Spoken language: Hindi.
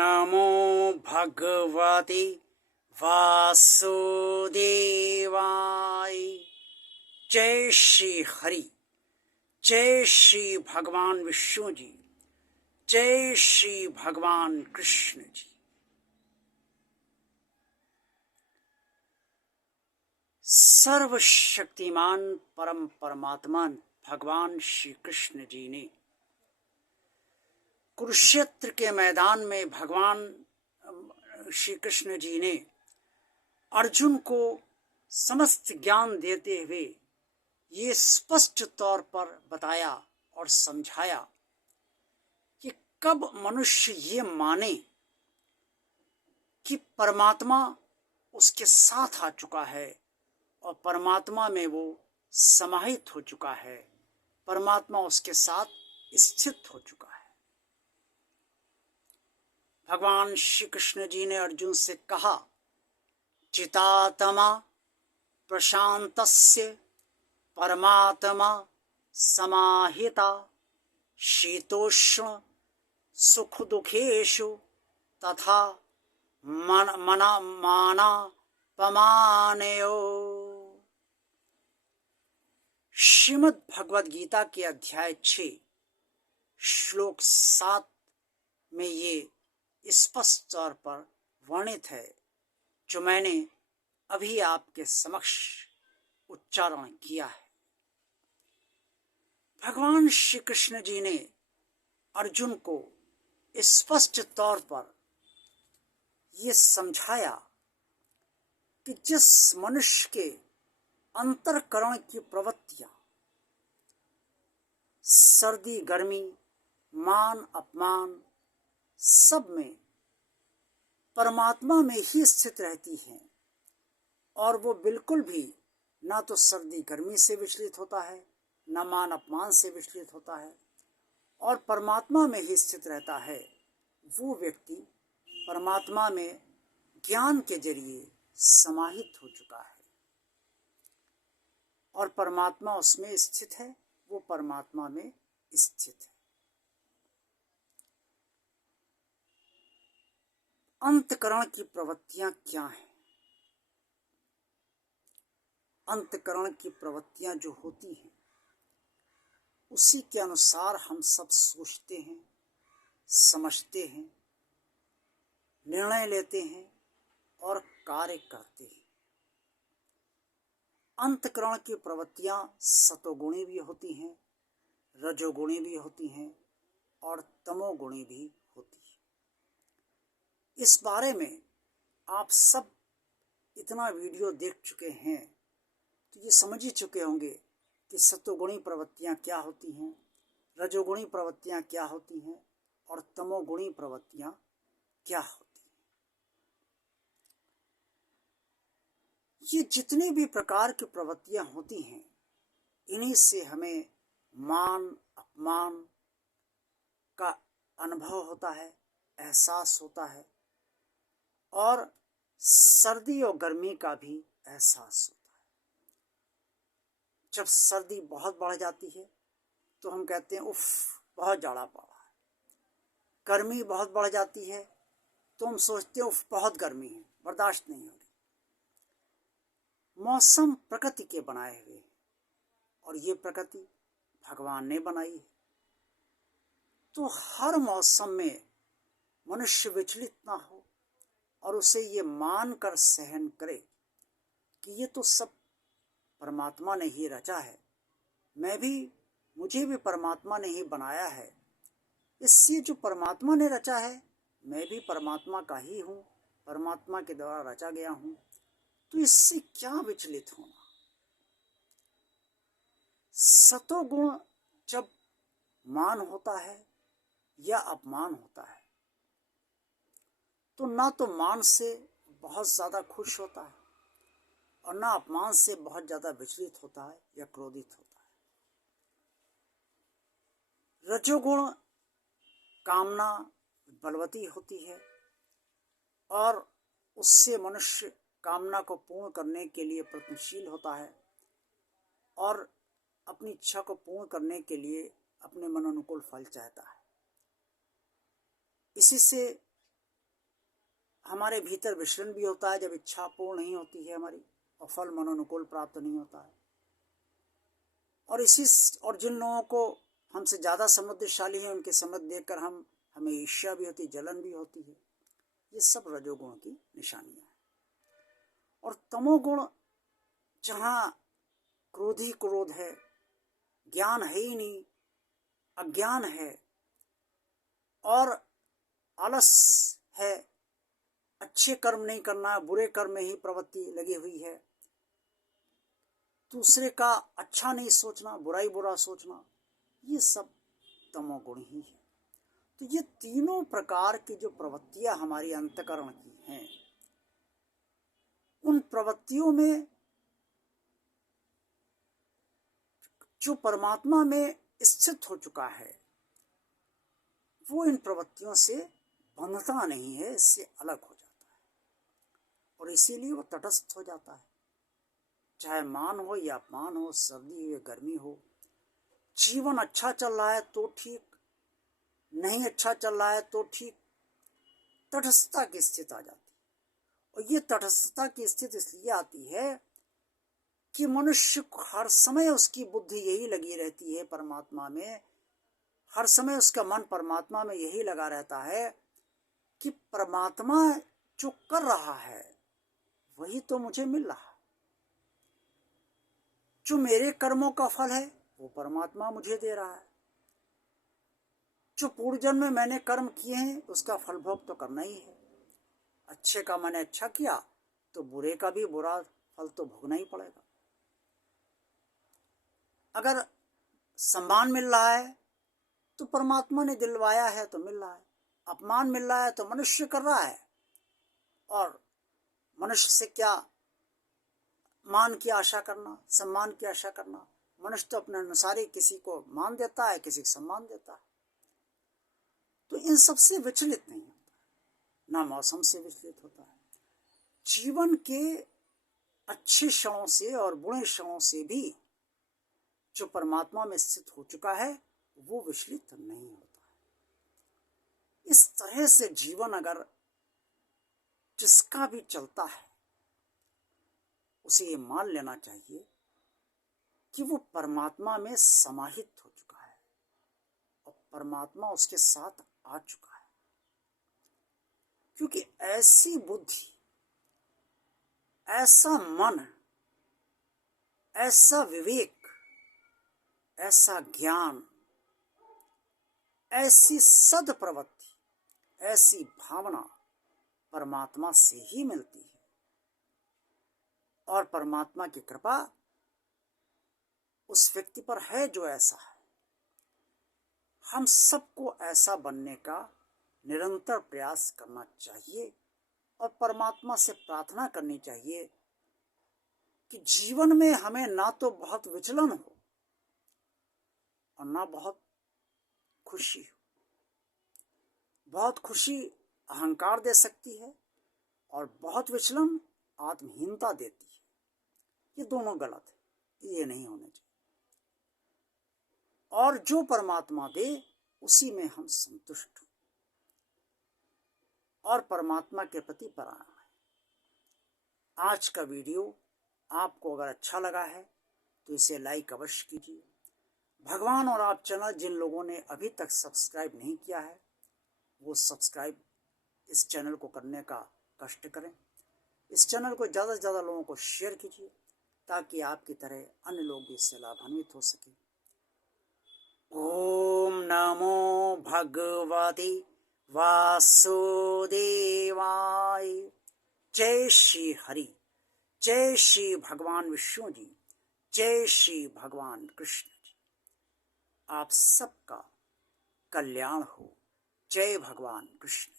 नमो भगवते वासुदेवाय। जय श्री हरि, जय श्री भगवान विष्णु जी, जय श्री भगवान कृष्ण जी। सर्वशक्तिमान परम परमात्मा भगवान श्री कृष्ण जी ने कुरुक्षेत्र के मैदान में भगवान श्री कृष्ण जी ने अर्जुन को समस्त ज्ञान देते हुए ये स्पष्ट तौर पर बताया और समझाया कि कब मनुष्य ये माने कि परमात्मा उसके साथ आ चुका है और परमात्मा में वो समाहित हो चुका है, परमात्मा उसके साथ स्थित हो चुका है। भगवान श्री कृष्ण जी ने अर्जुन से कहा, चितात्मा प्रशांतस्य परमात्मा समाहिता शीतोष्ण सुख दुखेषु तथा माना पमानयो। श्रीमद् भगवद गीता के अध्याय 6 श्लोक 7 में ये स्पष्ट तौर पर वर्णित है, जो मैंने अभी आपके समक्ष उच्चारण किया है। भगवान श्री कृष्ण जी ने अर्जुन को स्पष्ट तौर पर ये समझाया कि जिस मनुष्य के अंतःकरण की प्रवृत्तियां सर्दी गर्मी मान अपमान सब में परमात्मा में ही स्थित रहती हैं और वो बिल्कुल भी ना तो सर्दी गर्मी से विचलित होता है, न मान अपमान से विचलित होता है और परमात्मा में ही स्थित रहता है, वो व्यक्ति परमात्मा में ज्ञान के जरिए समाहित हो चुका है और परमात्मा उसमें स्थित है, वो परमात्मा में स्थित है। अंतकरण की प्रवृत्तियां क्या हैं? अंतकरण की प्रवृत्तियां जो होती हैं उसी के अनुसार हम सब सोचते हैं, समझते हैं, निर्णय लेते हैं और कार्य करते हैं। अंतकरण की प्रवृत्तियां सतोगुणी भी होती हैं, रजोगुणी भी होती हैं और तमोगुणी भी होती हैं। इस बारे में आप सब इतना वीडियो देख चुके हैं तो ये समझ ही चुके होंगे कि सतोगुणी प्रवृत्तियां क्या होती हैं, रजोगुणी प्रवृत्तियां क्या होती हैं और तमोगुणी प्रवृत्तियां क्या होती हैं। ये जितनी भी प्रकार की प्रवृत्तियां होती हैं, इन्हीं से हमें मान अपमान का अनुभव होता है, एहसास होता है और सर्दी और गर्मी का भी एहसास होता है। जब सर्दी बहुत बढ़ जाती है तो हम कहते हैं उफ बहुत जाड़ा पड़ा है। गर्मी बहुत बढ़ जाती है तो हम सोचते हैं उफ बहुत गर्मी है, बर्दाश्त नहीं हो रही। मौसम प्रकृति के बनाए हुए हैं और ये प्रकृति भगवान ने बनाई है, तो हर मौसम में मनुष्य विचलित ना हो और उसे ये मान कर सहन करे कि ये तो सब परमात्मा ने ही रचा है, मुझे भी परमात्मा ने ही बनाया है, इससे जो परमात्मा ने रचा है मैं भी परमात्मा का ही हूँ, परमात्मा के द्वारा रचा गया हूँ, तो इससे क्या विचलित होना। सतोगुण जब मान होता है या अपमान होता है तो ना तो मान से बहुत ज़्यादा खुश होता है और ना अपमान से बहुत ज़्यादा विचलित होता है या क्रोधित होता है। रजोगुण कामना बलवती होती है और उससे मनुष्य कामना को पूर्ण करने के लिए प्रयत्नशील होता है और अपनी इच्छा को पूर्ण करने के लिए अपने मन अनुकूल फल चाहता है। इसी से हमारे भीतर विचलन भी होता है जब इच्छा पूर्ण नहीं होती है हमारी और फल मनोनुकूल प्राप्त नहीं होता है। और जिन लोगों को हमसे ज़्यादा समृद्धशाली हैं उनके समृद्ध देखकर हमें ईर्ष्या भी होती, जलन भी होती है। ये सब रजोगुण की निशानियां हैं। और तमोगुण जहाँ क्रोध ही क्रोध है, ज्ञान है ही नहीं, अज्ञान है और आलस है, अच्छे कर्म नहीं करना है, बुरे कर्म में ही प्रवृत्ति लगी हुई है, दूसरे का अच्छा नहीं सोचना, बुराई बुरा सोचना, ये सब तमोगुण ही है। तो ये तीनों प्रकार की जो प्रवृत्तियां हमारी अंतःकरण की हैं, उन प्रवृत्तियों में जो परमात्मा में स्थित हो चुका है वो इन प्रवृत्तियों से बंधता नहीं है, इससे अलग हो जाता है और इसीलिए वो तटस्थ हो जाता है। चाहे मान हो या अपमान हो, सर्दी हो या गर्मी हो, जीवन अच्छा चल रहा है तो ठीक, नहीं अच्छा चल रहा है तो ठीक, तटस्थता की स्थिति आ जाती है। और ये तटस्थता की स्थिति इसलिए आती है कि मनुष्य को हर समय उसकी बुद्धि यही लगी रहती है परमात्मा में, हर समय उसका मन परमात्मा में यही लगा रहता है कि परमात्मा जो कर रहा है वही तो मुझे मिल रहा है, जो मेरे कर्मों का फल है वो परमात्मा मुझे दे रहा है, जो पूर्व जन्म में मैंने कर्म किए हैं उसका फल भोग तो करना ही है, अच्छे का मैंने अच्छा किया तो बुरे का भी बुरा फल तो भोगना ही पड़ेगा। अगर सम्मान मिल रहा है तो परमात्मा ने दिलवाया है तो मिल रहा है, अपमान मिल रहा है तो मनुष्य कर रहा है, और मनुष्य से क्या मान की आशा करना, सम्मान की आशा करना। मनुष्य तो अपने अनुसार ही किसी को मान देता है, किसी को सम्मान देता है। तो इन सब से विचलित नहीं होता है, ना मौसम से विचलित होता है। जीवन के अच्छे क्षणों से और बुरे क्षणों से भी जो परमात्मा में स्थित हो चुका है वो विचलित नहीं होता है। इस तरह से जीवन अगर जिसका भी चलता है उसे ये मान लेना चाहिए कि वो परमात्मा में समाहित हो चुका है और परमात्मा उसके साथ आ चुका है। क्योंकि ऐसी बुद्धि, ऐसा मन, ऐसा विवेक, ऐसा ज्ञान, ऐसी सद्प्रवृत्ति, ऐसी भावना परमात्मा से ही मिलती है और परमात्मा की कृपा उस व्यक्ति पर है जो ऐसा है। हम सबको ऐसा बनने का निरंतर प्रयास करना चाहिए और परमात्मा से प्रार्थना करनी चाहिए कि जीवन में हमें ना तो बहुत विचलन हो और ना बहुत खुशी हो। बहुत खुशी अहंकार दे सकती है और बहुत विचलन आत्महीनता देती है। ये दोनों गलत है, ये नहीं होने चाहिए। और जो परमात्मा दे उसी में हम संतुष्ट हो और परमात्मा के प्रति परायण है। आज का वीडियो आपको अगर अच्छा लगा है तो इसे लाइक अवश्य कीजिए। भगवान और आप चैनल जिन लोगों ने अभी तक सब्सक्राइब नहीं किया है वो सब्सक्राइब इस चैनल को करने का कष्ट करें। इस चैनल को ज़्यादा से ज़्यादा लोगों को शेयर कीजिए ताकि आपकी तरह अन्य लोग भी इससे लाभान्वित हो सके। ओम नमो भगवते वासुदेवाय। जय श्री हरि, जय श्री भगवान विष्णु जी, जय श्री भगवान कृष्ण जी। आप सबका कल्याण हो। जय भगवान कृष्ण।